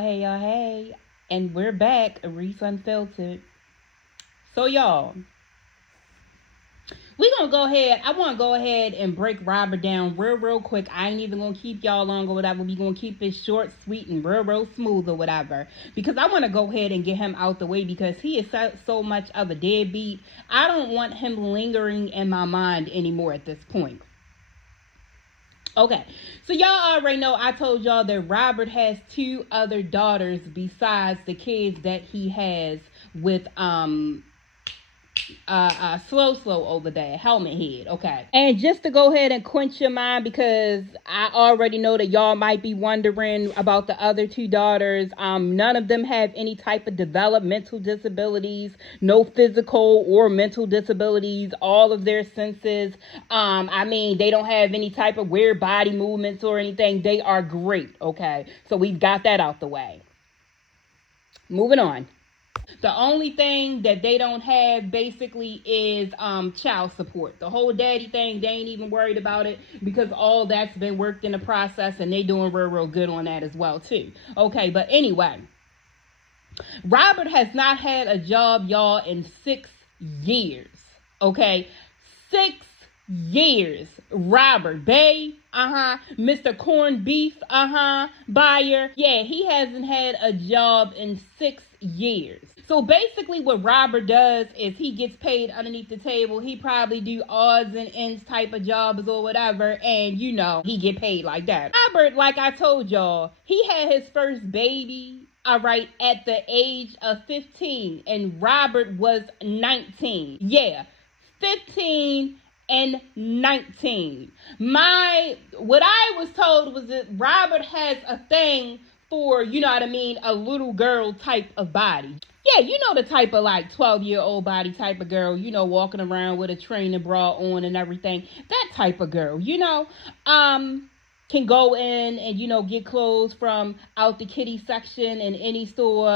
hey. And we're back, Reese Unfiltered. So, y'all, we're going to go ahead. I want to go ahead and break Robert down real quick. I ain't even going to keep y'all long or whatever. We're going to keep it short, sweet, and real smooth or whatever. Because I want to go ahead and get him out the way because he is so much of a deadbeat. I don't want him lingering in my mind anymore at this point. Okay, so y'all already know I told y'all that Robert has two other daughters besides the kids that he has with slow over there, helmet head. Okay, and just to go ahead and quench your mind, because I already know that y'all might be wondering about the other two daughters. None of them have any type of developmental disabilities, no physical or mental disabilities. All of their senses, they don't have any type of weird body movements or anything. They are great. Okay, so we've got that out the way. Moving on. The only thing that they don't have basically is child support. The whole daddy thing, they ain't even worried about it because all that's been worked in the process and they doing real good on that as well too. Okay, but anyway, Robert has not had a job, y'all, in 6 years. Okay, 6 years. Robert Bay, Mr. Corned Beef, buyer. Yeah, he hasn't had a job in 6 years. So basically what Robert does is he gets paid underneath the table. He probably do odds and ends type of jobs or whatever. And he get paid like that. Robert, like I told y'all, he had his first baby, all right, at the age of 15. And Robert was 19. Yeah, 15 and 19. What I was told was that Robert has a thing for, a little girl type of body. Yeah, the type of 12-year-old body type of girl, walking around with a training bra on and everything. That type of girl, can go in and, get clothes from out the kitty section in any store.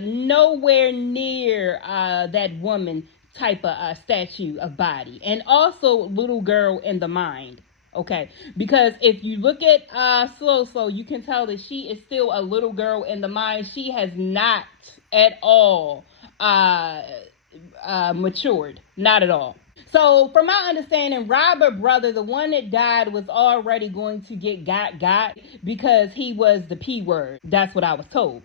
Nowhere near that woman type of statue of body. And also little girl in the mind. Okay, because if you look at Slow, you can tell that she is still a little girl in the mind. She has not at all matured. Not at all. So from my understanding, Robert brother, the one that died, was already going to get got because he was the P word. That's what I was told.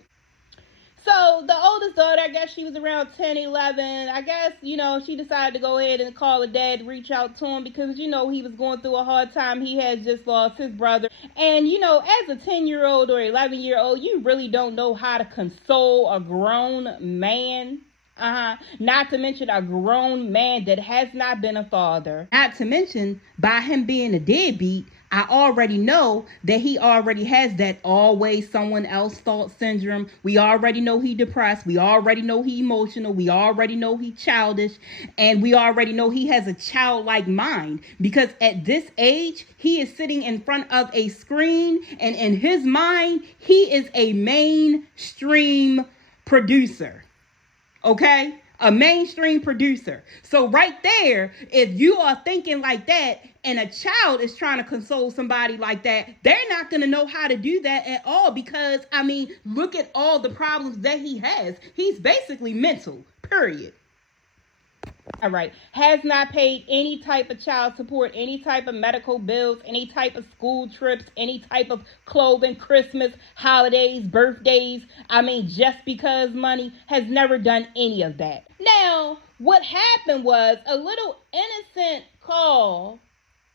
So the oldest daughter, I guess she was around 10, 11. I guess, she decided to go ahead and call her dad to reach out to him because, he was going through a hard time. He had just lost his brother. And, as a 10-year-old or 11-year-old, you really don't know how to console a grown man. Not to mention a grown man that has not been a father. Not to mention, by him being a deadbeat, I already know that he already has that always someone else thought syndrome. We already know he depressed. We already know he emotional. We already know he childish. And we already know he has a childlike mind. Because at this age, he is sitting in front of a screen. And in his mind, he is a mainstream producer. Okay? A mainstream producer. So right there, if you are thinking like that and a child is trying to console somebody like that, they're not going to know how to do that at all because, look at all the problems that he has. He's basically mental, period. All right. Has not paid any type of child support, any type of medical bills, any type of school trips, any type of clothing, Christmas, holidays, birthdays. Just because money, has never done any of that. Now, what happened was a little innocent call,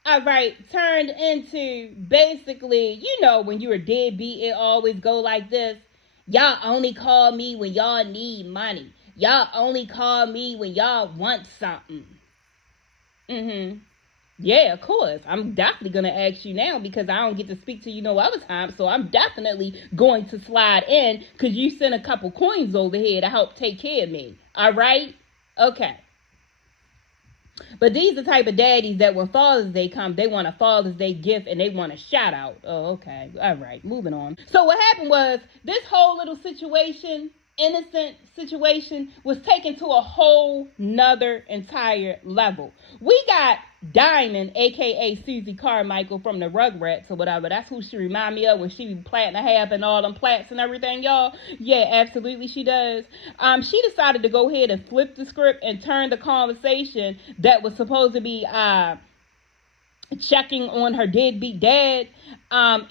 all right, turned into basically, when you're a deadbeat, it always go like this. Y'all only call me when y'all need money. Y'all only call me when y'all want something. Yeah, of course. I'm definitely going to ask you now because I don't get to speak to you no other time. So I'm definitely going to slide in because you sent a couple coins over here to help take care of me. All right? Okay. But these are the type of daddies that when Father's Day comes, they want a Father's Day gift and they want a shout out. Oh, okay. All right. Moving on. So what happened was this whole little situation, innocent situation, was taken to a whole nother entire level. We got Diamond, aka Susie Carmichael from the Rugrats or whatever. That's who she remind me of when she be plaiting her hair up and all them plaits and everything, y'all. Yeah, absolutely she does. She decided to go ahead and flip the script and turn the conversation that was supposed to be checking on her deadbeat dad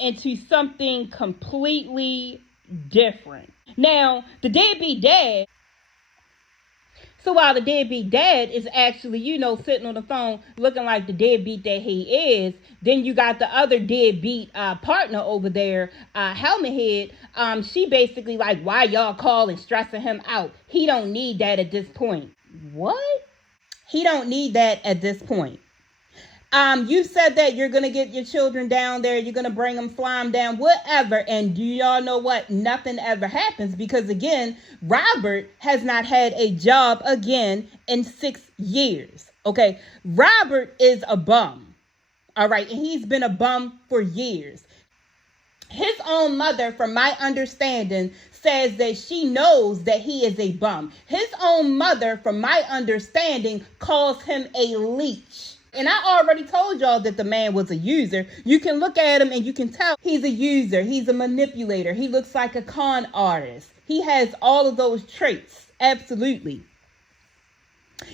into something completely different. Now, the deadbeat dad. So while the deadbeat dad is actually, sitting on the phone looking like the deadbeat that he is, then you got the other deadbeat partner over there, Helmet Head. She basically like, why y'all calling, stressing him out? He don't need that at this point. What? He don't need that at this point. You said that you're going to get your children down there. You're going to bring them, fly them down, whatever. And do y'all know what? Nothing ever happens because, again, Robert has not had a job again in 6 years. Okay. Robert is a bum. All right. And he's been a bum for years. His own mother, from my understanding, says that she knows that he is a bum. His own mother, from my understanding, calls him a leech. And I already told y'all that the man was a user. You can look at him and you can tell he's a user. He's a manipulator. He looks like a con artist. He has all of those traits. Absolutely.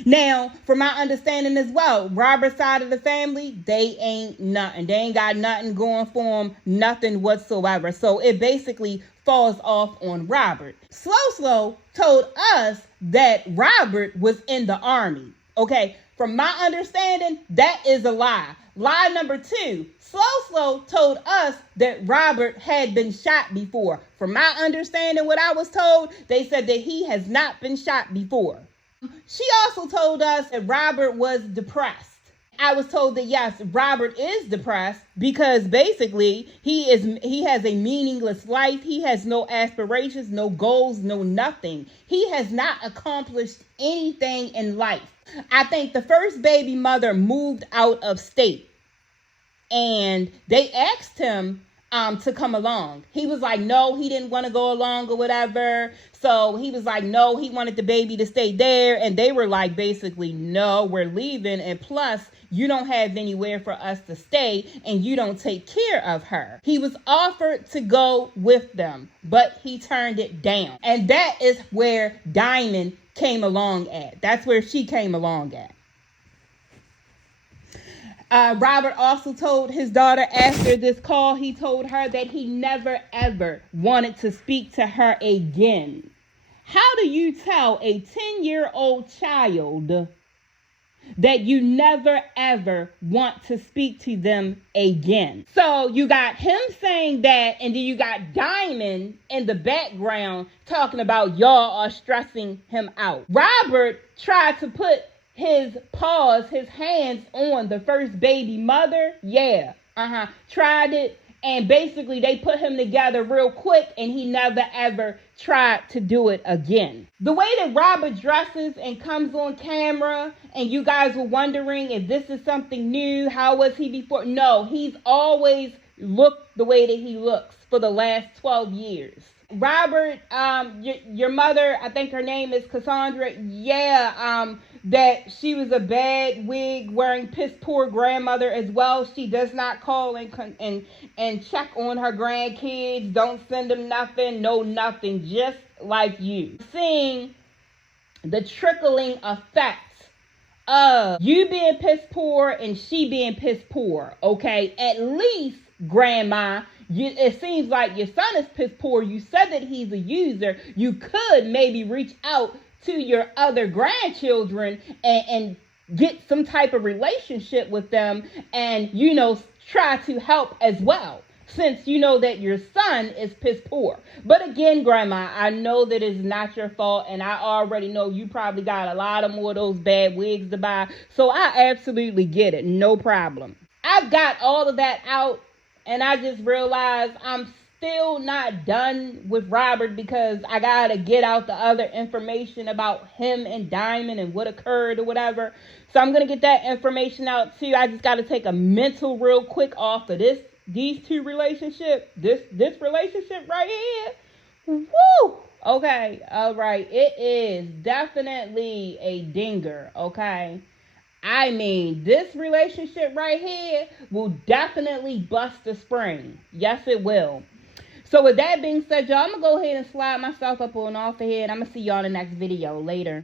Now, from my understanding as well, Robert's side of the family, they ain't nothing. They ain't got nothing going for them, nothing whatsoever. So it basically falls off on Robert. Slow told us that Robert was in the army. Okay. From my understanding, that is a lie. Lie number 2, Slow told us that Robert had been shot before. From my understanding, what I was told, they said that he has not been shot before. She also told us that Robert was depressed. I was told that yes, Robert is depressed because basically he has a meaningless life. He has no aspirations, no goals, no nothing. He has not accomplished anything in life. I think the first baby mother moved out of state and they asked him to come along. He was like, no, he didn't want to go along or whatever. So he was like, no, he wanted the baby to stay there. And they were like, basically, no, we're leaving. And plus, you don't have anywhere for us to stay and you don't take care of her. He was offered to go with them, but he turned it down. And that is where Diamond came along at. That's where she came along at. Robert also told his daughter after this call, he told her that he never ever wanted to speak to her again. How do you tell a 10-year-old child that you never ever want to speak to them again? So you got him saying that, and then you got Diamond in the background talking about y'all are stressing him out. Robert tried to put his hands on the first baby mother. Yeah, tried it. And basically they put him together real quick and he never ever tried to do it again. The way that Robert dresses and comes on camera, and you guys were wondering if this is something new, how was he before? No, he's always looked the way that he looks for the last 12 years. Robert, your mother, I think her name is Cassandra. Yeah, that she was a bad wig wearing piss poor grandmother as well. She does not call and check on her grandkids. Don't send them nothing, no nothing, just like you. Seeing the trickling effects of you being piss poor and she being piss poor. Okay, at least grandma, it seems like your son is piss poor. You said that he's a user. You could maybe reach out to your other grandchildren and get some type of relationship with them and, try to help as well, since you know that your son is piss poor. But again, grandma, I know that it's not your fault, and I already know you probably got a lot of more of those bad wigs to buy, so I absolutely get it. No problem. I've got all of that out, and I just realized I'm still not done with Robert because I gotta get out the other information about him and Diamond and what occurred or whatever. So I'm gonna get that information out too. I just gotta take a mental real quick off of these two relationships. This relationship right here. Woo! Okay, all right. It is definitely a dinger, okay? I mean, this relationship right here will definitely bust the spring. Yes, it will. So with that being said, y'all, I'm going to go ahead and slide myself up on off ahead. I'm going to see y'all in the next video. Later.